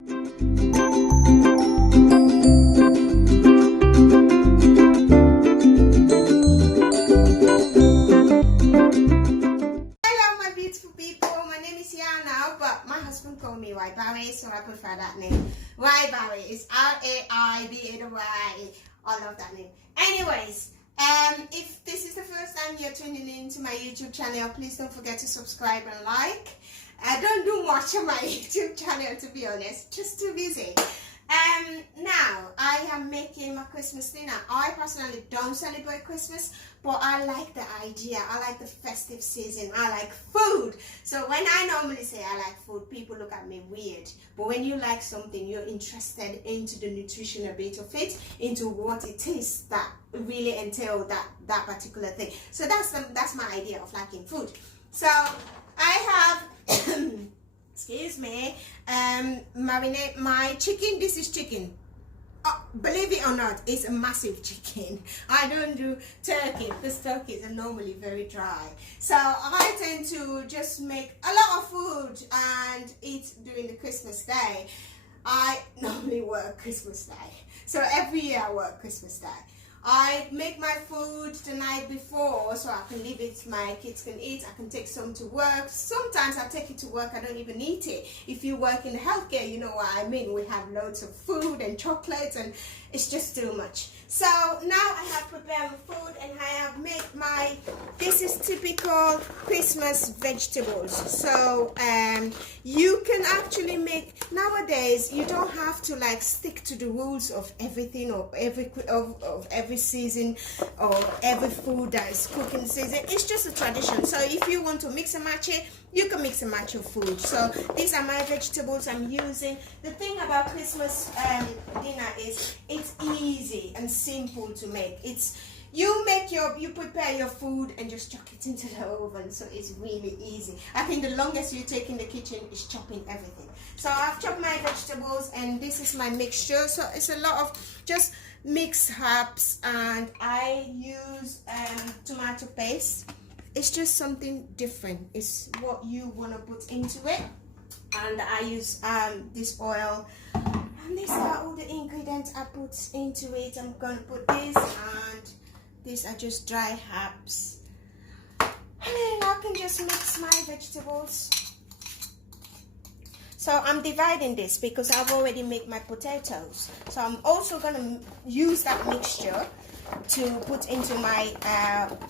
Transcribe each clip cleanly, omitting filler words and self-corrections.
my beautiful people. My name is Yana, but my husband called me Rai Barry, so I prefer that name. Rai Barry is R-A-I-B-A-R-Y. I love that name. Anyways, if this is the first time you're tuning into my YouTube channel, please don't forget to subscribe and like. I don't do much on my YouTube channel, to be honest, just too busy. Now I am making my Christmas dinner. I personally don't celebrate Christmas, but I like the idea. I like the festive season. I like food. So when I normally say I like food, people look at me weird. But when you like something, you're interested into the nutritional bit of it, into what it is that really entail that particular thing. So that's my idea of liking food. So I have excuse me, marinate my chicken. This is chicken. Believe it or not, it's a massive chicken. I don't do turkey because turkeys are normally very dry. So I tend to just make a lot of food and eat during the Christmas day. I normally work Christmas day. So every year I work Christmas day. I make my food the night before so I can leave it, my kids can eat. I can take some to work. Sometimes I take it to work, I don't even eat it. If you work in healthcare, you know what I mean. We have loads of food and chocolates and it's just too much. So now I have prepared my food and I have made this is typical Christmas vegetables. So you can actually make, nowadays you don't have to like stick to the rules of everything or every season or every food that is cooking season. It's just a tradition. So if you want to mix and match it, you can mix and match your food. So these are my vegetables I'm using. The thing about Christmas dinner is it's easy and simple to make. It's you prepare your food and just chuck it into the oven, so it's really easy. I think the longest you take in the kitchen is chopping everything. So I've chopped my vegetables and this is my mixture. So it's a lot of just mixed herbs and I use tomato paste. It's just something different. It's what you want to put into it. And I use this oil. And these are all the ingredients I put into it. I'm going to put this and these are just dry herbs. And then I can just mix my vegetables. So I'm dividing this because I've already made my potatoes. So I'm also going to use that mixture to put into my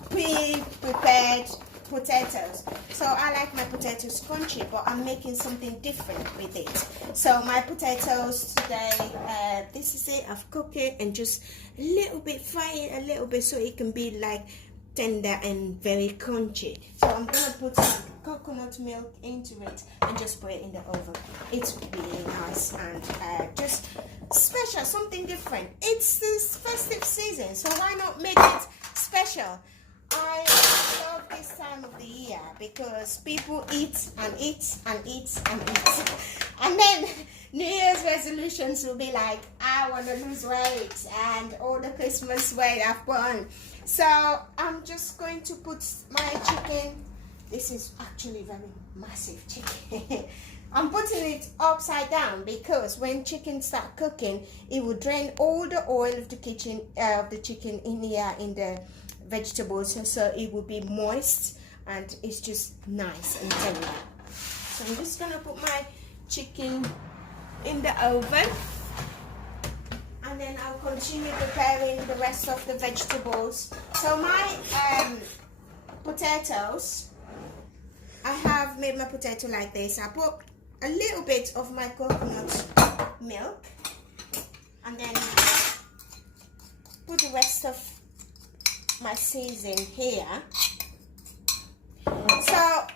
pre-prepared potatoes. So I like my potatoes crunchy, but I'm making something different with it. So my potatoes today, this is it. I've cooked it and just a little bit, fry it a little bit so it can be like tender and very crunchy. So I'm gonna put some coconut milk into it and just put it in the oven. It's really nice and just special, something different. It's this festive season, so why not make it special? I love this time of the year because people eat and eat and eat and eat. And then New Year's resolutions will be like, I want to lose weight and all the Christmas weight I've put on. So I'm just going to put my chicken. This is actually very massive chicken. I'm putting it upside down because when chicken start cooking, it will drain all the oil of the chicken in here in the vegetables, so it will be moist and it's just nice and tender. So I'm just gonna put my chicken in the oven and then I'll continue preparing the rest of the vegetables. So my potatoes, I have made my potato like this. I put a little bit of my coconut milk and then put the rest of my season here. So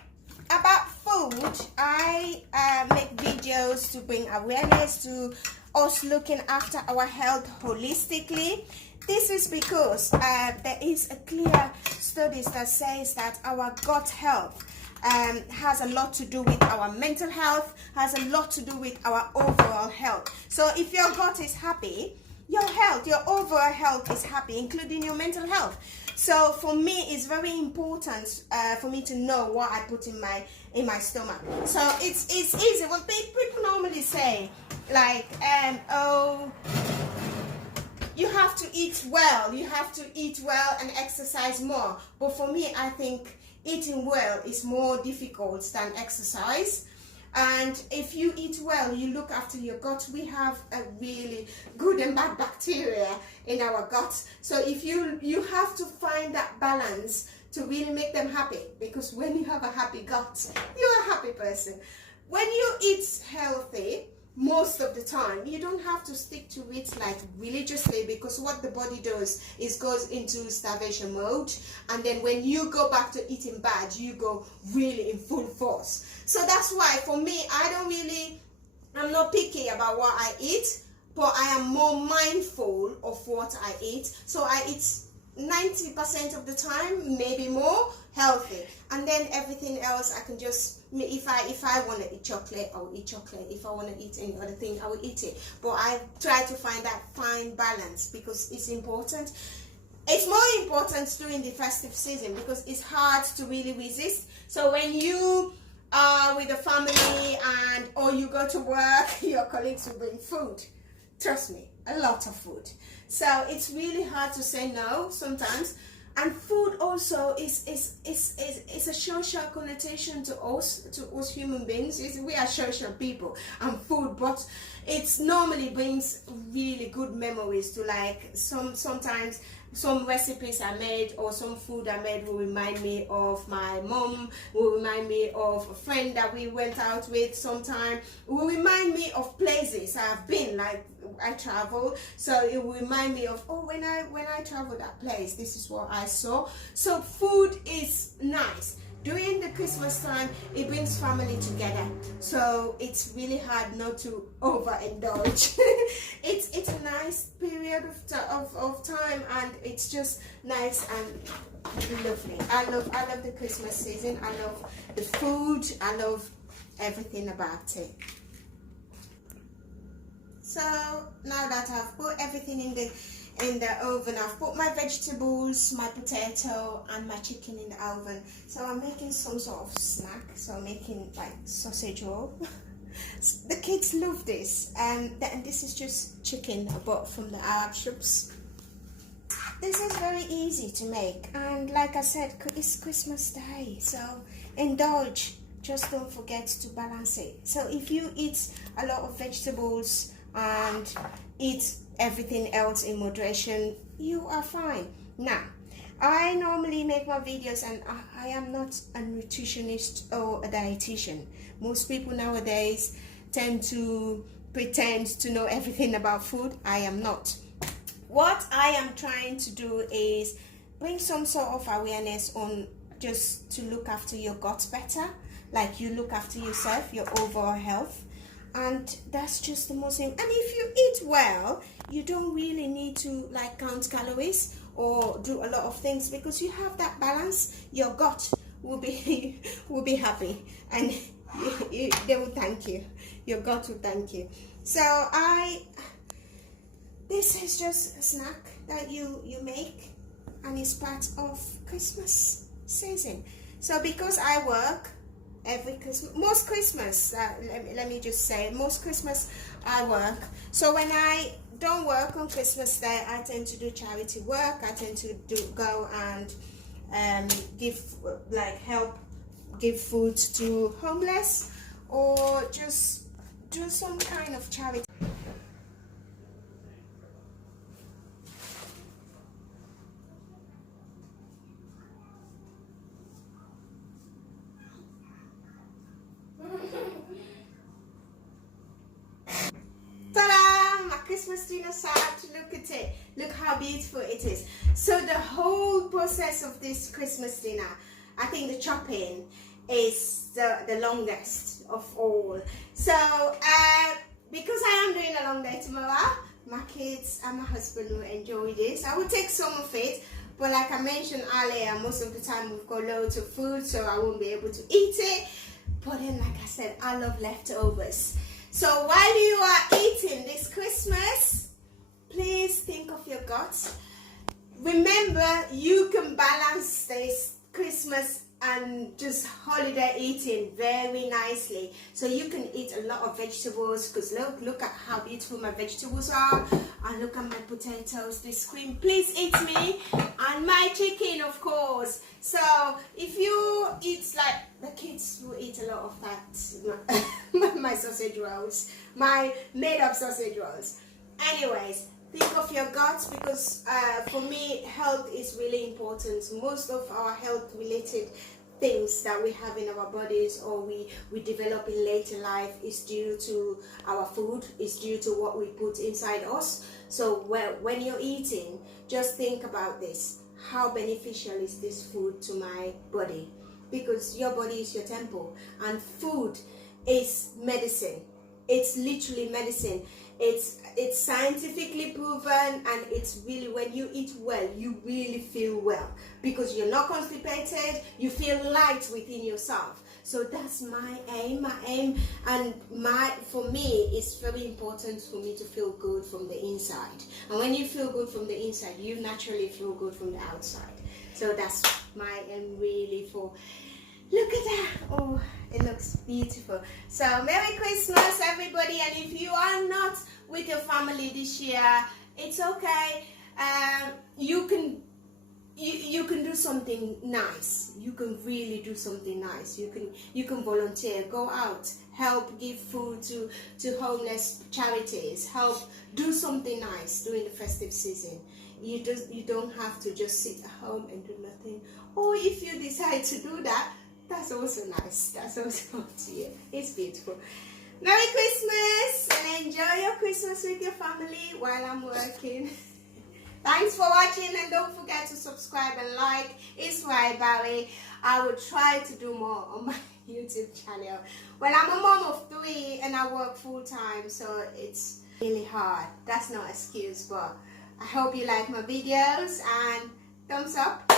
about food, I make videos to bring awareness to us looking after our health holistically. This is because there is a clear studies that says that our gut health has a lot to do with our mental health, has a lot to do with our overall health. So if your gut is happy, your health, your overall health is happy, including your mental health. So for me, it's very important for me to know what I put in my stomach. So it's easy. Well, people normally say like, oh, you have to eat well. You have to eat well and exercise more. But for me, I think eating well is more difficult than exercise. And if you eat well, you look after your gut. We have a really good and bad bacteria in our gut. So if you have to find that balance to really make them happy, because when you have a happy gut, you're a happy person. When you eat healthy, most of the time, you don't have to stick to it like religiously, because what the body does is goes into starvation mode, and then when you go back to eating bad, you go really in full force. So that's why for me, I'm not picky about what I eat, but I am more mindful of what I eat. So I eat 90% of the time, maybe more, healthy, and then everything else I can just, if I want to eat chocolate, I will eat chocolate. If I want to eat any other thing, I will eat it. But I try to find that fine balance, because it's important. It's more important during the festive season, because it's hard to really resist. So when you are with the family or you go to work, your colleagues will bring food. Trust me, a lot of food. So it's really hard to say no sometimes. And food also is a social connotation to us human beings. We are social people, and food, but it normally brings really good memories to, like, sometimes some recipes are made, or some food are made, will remind me of my mom, will remind me of a friend that we went out with sometime, will remind me of places I've been, like I travel, so it will remind me of, oh, when I traveled that place, this is what I saw. So food is nice. During the Christmas time, it brings family together, so it's really hard not to overindulge. It's a nice period of time, and it's just nice and lovely. I love the Christmas season. I love the food. I love everything about it. So now that I've put everything in the oven, I've put my vegetables, my potato and my chicken in the oven. So I'm making some sort of snack. So I'm making like sausage roll. The kids love this. And this is just chicken I bought from the Arab shops. This is very easy to make, and like I said, it's Christmas Day, so indulge. Just don't forget to balance it. So if you eat a lot of vegetables and eat everything else in moderation, you are fine. Now, I normally make my videos, and I am not a nutritionist or a dietitian. Most people nowadays tend to pretend to know everything about food. I am not. What I am trying to do is bring some sort of awareness on just to look after your gut better, like you look after yourself, your overall health. And that's just the most thing. And if you eat well, you don't really need to like count calories or do a lot of things, because you have that balance. Your gut will be happy, and they will thank you. Your gut will thank you. So this is just a snack that you make, and it's part of Christmas season. So because I work every Christmas, most Christmas, let me just say, most Christmas I work. So when I don't work on Christmas Day, I tend to do charity work. I tend to go and give food to homeless, or just do some kind of charity. Ta-da! My Christmas dinner salad. Look at it. Look how beautiful it is. So the whole process of this Christmas dinner, I think the chopping is the longest of all. So because I am doing a long day tomorrow, my kids and my husband will enjoy this. I will take some of it, but like I mentioned earlier, most of the time we've got loads of food, so I won't be able to eat it. But then, like I said, I love leftovers. So while you are eating this Christmas, please remember, you can balance this Christmas and just holiday eating very nicely. So you can eat a lot of vegetables, because look at how beautiful my vegetables are, and look at my potatoes, they scream please eat me, and my chicken, of course. So if you eat like the kids who eat a lot of that, my sausage rolls, my made up sausage rolls. Anyways, think of your guts, because for me, health is really important. Most of our health related things that we have in our bodies, or we develop in later life, is due to our food, is due to what we put inside us. So when you're eating, just think about this. How beneficial is this food to my body? Because your body is your temple, and food is medicine. It's literally medicine. It's scientifically proven, and it's really, when you eat well, you really feel well, because you're not constipated, you feel light within yourself. So that's my aim. And for me, it's very important for me to feel good from the inside. And when you feel good from the inside, you naturally feel good from the outside. So that's my aim really for. Look at that. Oh, it looks beautiful. So Merry Christmas, everybody. And if you are not with your family this year, it's okay. You can do something nice. You can really do something nice. You can volunteer, go out, help give food to homeless charities, help do something nice during the festive season. You don't have to just sit at home and do nothing. Or if you decide to do that, that's also nice. That's also up to you. It's beautiful. Merry Christmas, and enjoy your Christmas with your family while I'm working. Thanks for watching, and don't forget to subscribe and like. It's Rai Barry. I will try to do more on my YouTube channel. Well, I'm a mom of 3 and I work full time, so it's really hard. That's no excuse, but I hope you like my videos, and thumbs up.